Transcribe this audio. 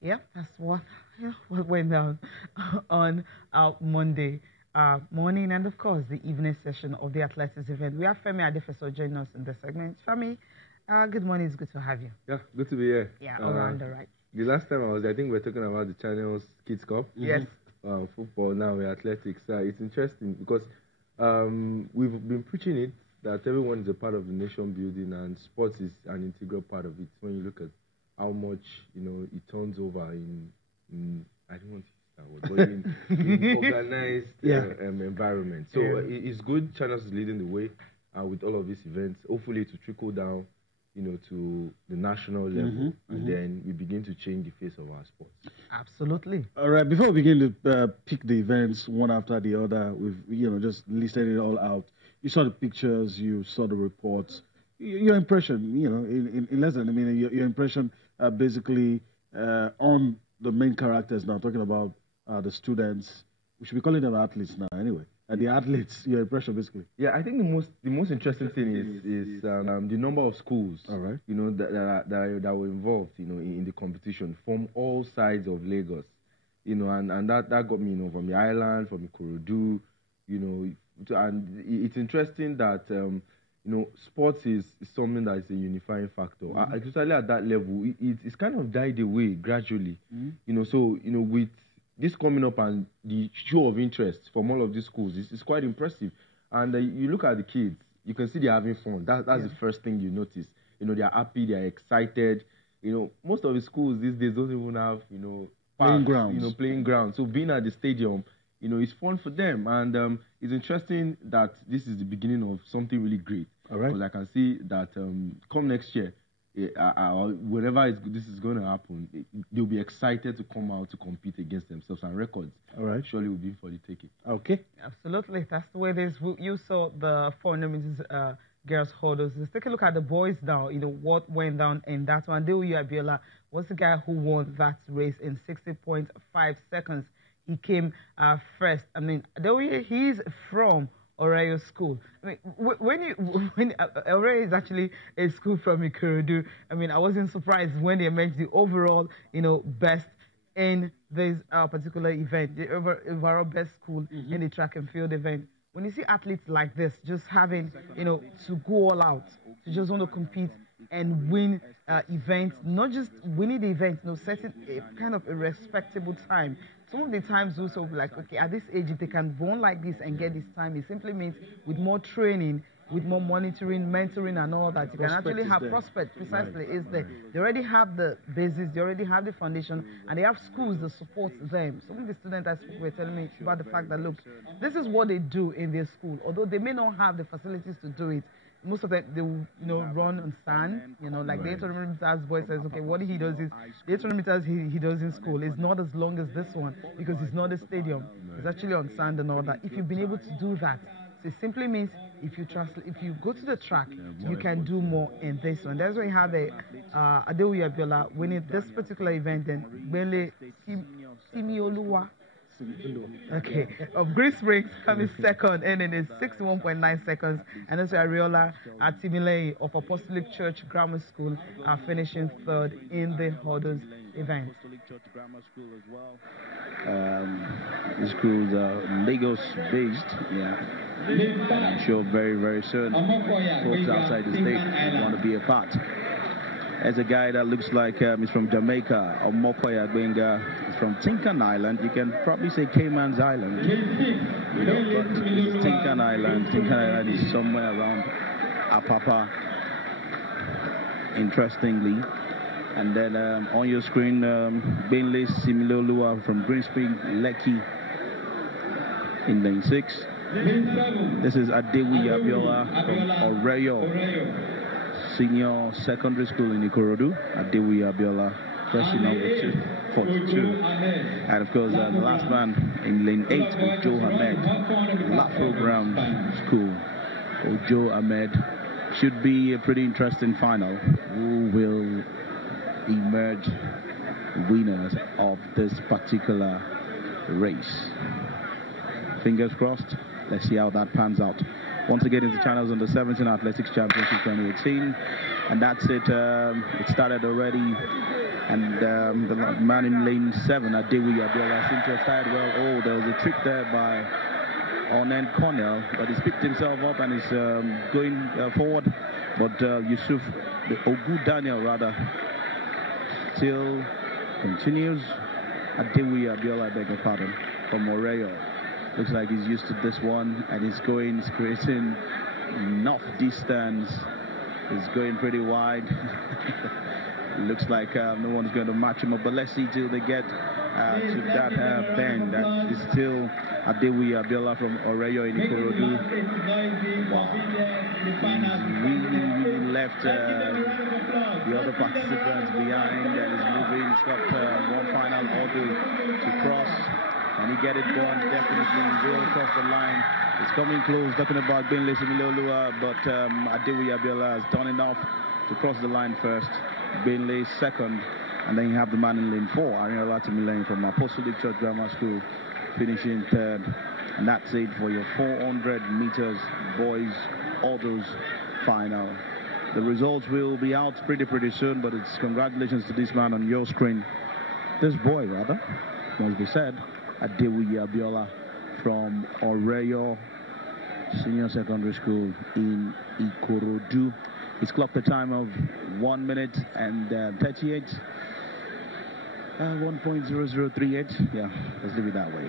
Yeah, that's what went down on Monday morning, and of course the evening session of the athletics event. We have Femi Adefeso joining us in this segment. Femi, good morning. It's good to have you. Yeah, good to be here. Yeah, around the right. The last time I was, I think we were talking about the Channels Kids Cup. Yes. Football, now we're athletics. It's interesting because we've been preaching it that everyone is a part of the nation building, and sports is an integral part of it. When you look at how much it turns over in I don't want to use that word, but in organized environment. So it's good. Channels is leading the way with all of these events. Hopefully, to trickle down to the national level, and then we begin to change the face of our sports. Absolutely. All right, before we begin to pick the events one after the other, we've just listed it all out. You saw the pictures, you saw the reports. Your impression, in less than a minute, your impression basically on the main characters now, talking about the students. We should be calling them athletes now anyway. And the athletes, your impression basically. Yeah, I think the most interesting thing is the number of schools, all right, that were involved, in the competition from all sides of Lagos, and that got me, from the island, from Ikorodu, and it's interesting that sports is something that is a unifying factor. Especially at that level, it's kind of died away gradually, with this coming up and the show of interest from all of these schools is quite impressive. And you look at the kids, you can see they're having fun. That's the first thing you notice. They're happy, they're excited. Most of the schools these days don't even have, playing parks, grounds. Playing grounds. So being at the stadium, it's fun for them. And it's interesting that this is the beginning of something really great. All right. Because I can see that come next year, whenever this is going to happen, they'll be excited to come out to compete against themselves, and records. All right. Surely will be for the taking. Okay. Absolutely. That's the way it is. You saw the 400 meters girls hurdles. Let's take a look at the boys now. What went down in that one. Dewi Abiola was the guy who won that race in 60.5 seconds. He came first. I mean, Dewi, he's from Oreo School. I mean, when Oreo is actually a school from Ikorodu. I mean, I wasn't surprised when they mentioned the overall, best in this particular event, the overall best school in the track and field event. When you see athletes like this, just having, to go all out, to just want to compete and win events, not just winning the event, setting a kind of a respectable time. Some of the times also like, okay, at this age, if they can run like this and get this time, it simply means with more training, with more monitoring, mentoring, and all that, you can actually have prospect. Precisely, is there. They already have the basis, they already have the foundation, and they have schools that support them. Some of the students I spoke were telling me about the fact that, look, this is what they do in their school. Although they may not have the facilities to do it, most of them, they will, run on sand, like the 800 meters boy says, okay, what he does is, the 800 meters he does in school is not as long as this one, because it's not a stadium. It's actually on sand and all that. If you've been able to do that, so it simply means if you go to the track, you can do more in this one. That's why you have Adewi Abiola winning this particular event, and Bele Simioluwa, okay, of Green Springs coming second, and in 61.9 seconds. And also Ariola Timilei of Apostolic Church Grammar School are finishing third in the hurdles event. The schools are Lagos based, and I'm sure very, very soon folks outside the state want to be a part. As a guy that looks like he's from Jamaica, Omokoya Gbenga is from Tinkan Island. You can probably say Cayman's Island, but it's Tinkan Island. Tinkan Island is somewhere around Apapa, interestingly. And then on your screen, Benley Similolua from Green Spring, Lekki in lane 6. This is Adewi Abiola from Oreyo Senior Secondary School in Ikorodu. Adewi Abiola, jersey number 42. And of course, the last man in lane 8 is Joe Ahmed, Lafro Ground School. Joe Ahmed. Should be a pretty interesting final. Who will emerge winners of this particular race? Fingers crossed. Let's see how that pans out. Once again, it's the Channels on the 17 Athletics Championship 2018, and that's it. It started already And the man in lane 7, Adewi Abiola, seemed to have started well. Oh, there was a trick there by Onen Cornell, but he's picked himself up and is going forward. But Yusuf, the Ogu Daniel rather, still continues. Adewi Abiola, I beg your pardon, from Moreyo. Looks like he's used to this one, and he's creating enough distance. He's going pretty wide. Looks like no one's going to match him up, but let's see till they get to that bend. That is still Adewi Abiola from Oreyo in Ikorodu. Wow. He's really left the other participants behind, and is moving. He's got one final order to cross. Can he get it done? Definitely will cross the line. It's coming close, talking about Benle Similolua, but Adewi Abiola has done enough to cross the line first. Benle second, and then you have the man in lane 4, Ariola Timilane from Apostolic Church Grammar School, finishing third. And that's it for your 400 meters boys orders final. The results will be out pretty soon, but it's congratulations to this man on your screen. This boy, rather, must be said, Adewi Abiola from Oreyo Senior Secondary School in Ikorodu. He's clocked a time of 1 minute and 38. 1.0038. Yeah, let's leave it that way.